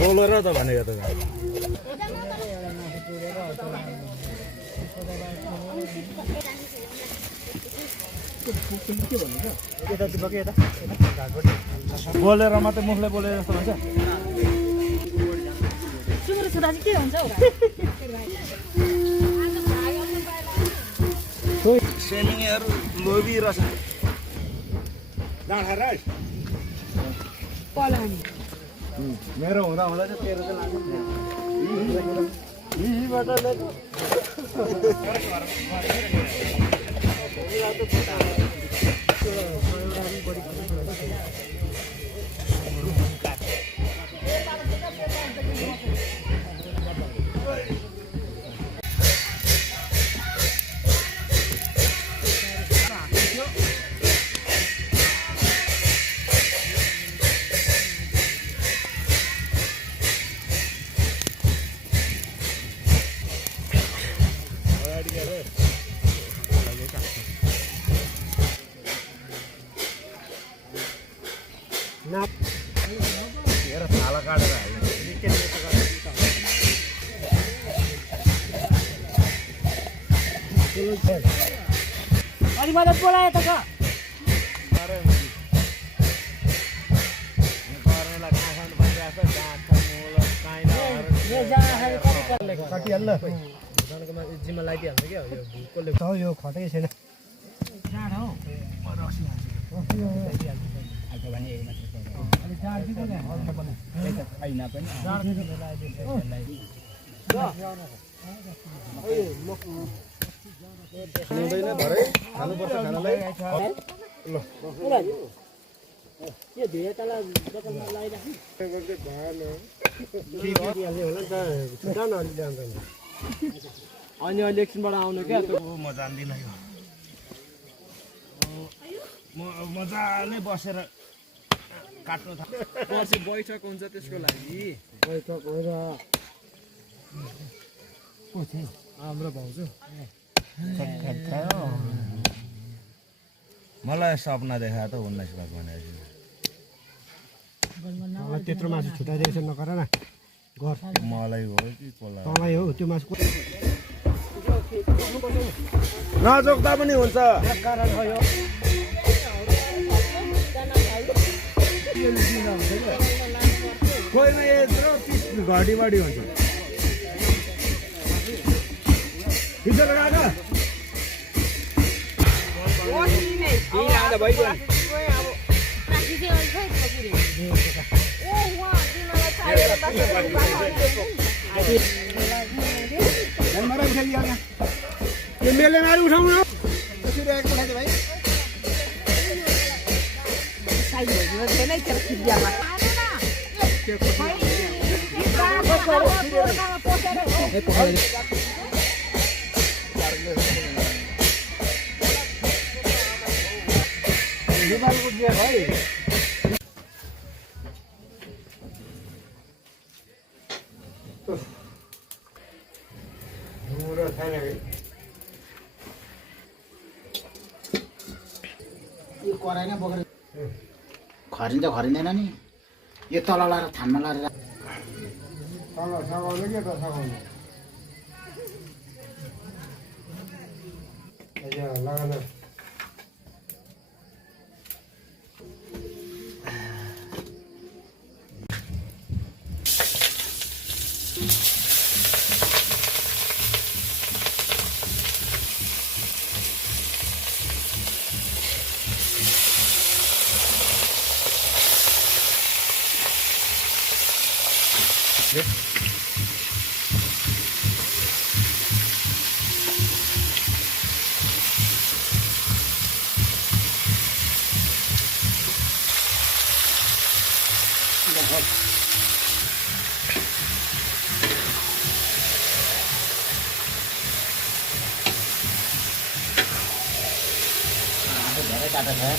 बोलेर त भनेको त बोलेर मात्रै मुखले बोलेर जस्तो हुन्छ के हुन्छ सेमिङहरू लोभिरहेछ मेरो हुँदा हुँदा चाहिँ तेरो चाहिँ छाला काटेर अनि मलाई बोलायो त का जिम्मा लगाइदिइहाल्छ क्या यो खटेकै छैन भरे खानुपर्छ खानालाई ल यो धेरै तल दोकानमा लगाइराख्नु अनि अहिले एकछिनबाट आउनु क्या म जान्दिनँ यो म मजाले बसेर काट्नु पर्सि बैठक हुन्छ त्यसको लागि बैठक हो र हाम्रो भाउजू मलाई सपना देखायो त 19 भाग भनेपछि त्यत्रो मासु छुट्याइदिएछ नगर न घर मलाई हो कि कसलाई तँलाई हो त्यो मासु नजोक्दा पनि हुन्छ कारण हो यो कोहीमा यत्रो 30 घडी बढी हुन्छ हिजो लगाएको यो मेलेमारी उठाउनु कराइना बोकेर खरिन्छ खरिँदैन नि यो तल लाएर थानमा लाएर तल सघाउनु के त सघाउनु लगाउनु धेरै काटेको छ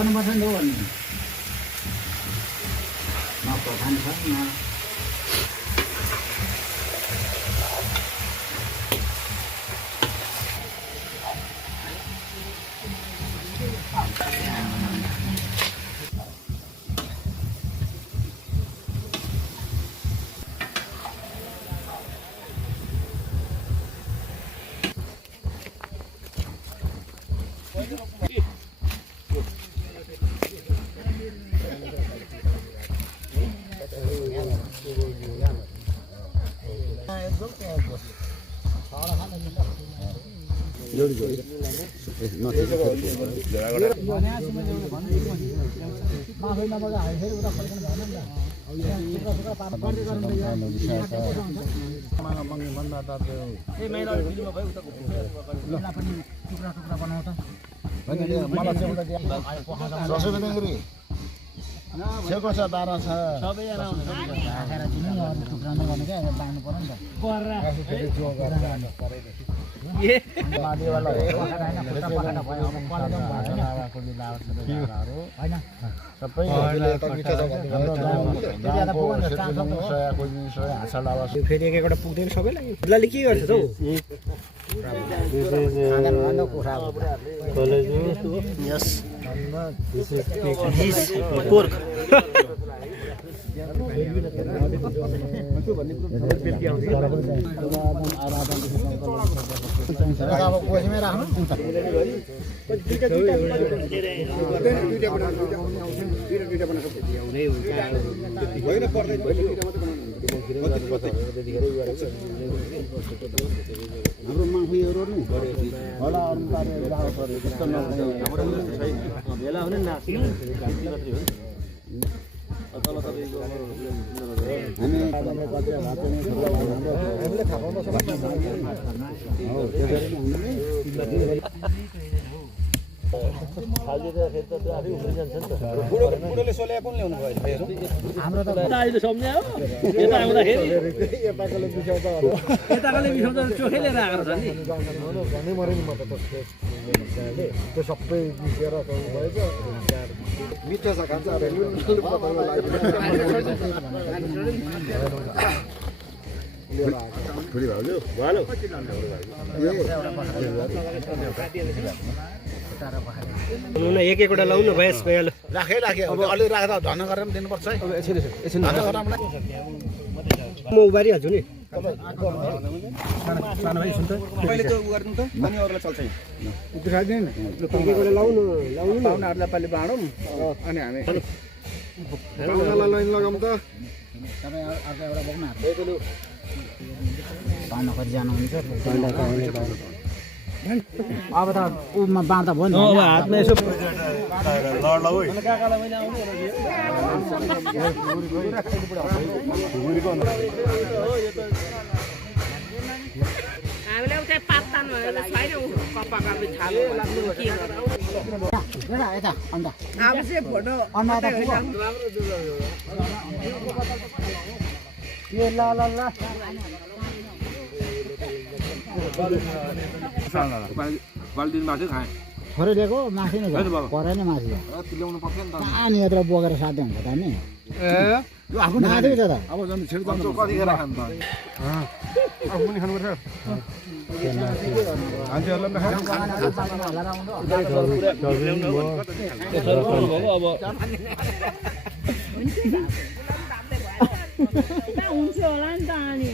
गर्नुपर्छ नि हो भन्ने खान्छ न छेउको छ बाह्र छ सबैजना राखेर दिनु अरू टुक्रा नगर्नु क्या बाँड्नु पर्यो नि त फेरि एक एकवटा पुग्दैन सबैलाई उसले के गर्छ त pork. एक एकवटा लाउनु भएस भइहाल्यो राखे अब अलि राख्दा धन गरेर पनि दिनुपर्छ है म उबारिहाल्छु नि लाउनु पाहुनाहरूलाई पालि बाँडौँ अनि हामी पाहुनालाई लाइन लगाउँ त तपाईँ अर्को एउटा बोक्नु पाहुना कति जानुहुन्छ अब त उमा बाँड्दा भयो नि हातमा यसो हामीले उतै पात्तान भनेर छैन कपाका बिछालो के यता अन्डा अब चाहिँ फोटो अन्डा त ए ल ल ल बाल्टिन मासु खाएँ थोरै दिएको मासु नै परे नै मासु ल्याउनु पर्छ नि त अनि यत्र बोकेर साध्य हुन्छ त नि यो आफू खाँदै छ त अब झन् छेड जानु कतिखेर खानु त आफू पनि खानुपर्छ मान्छेहरूलाई हुन्छ होला नि त अनि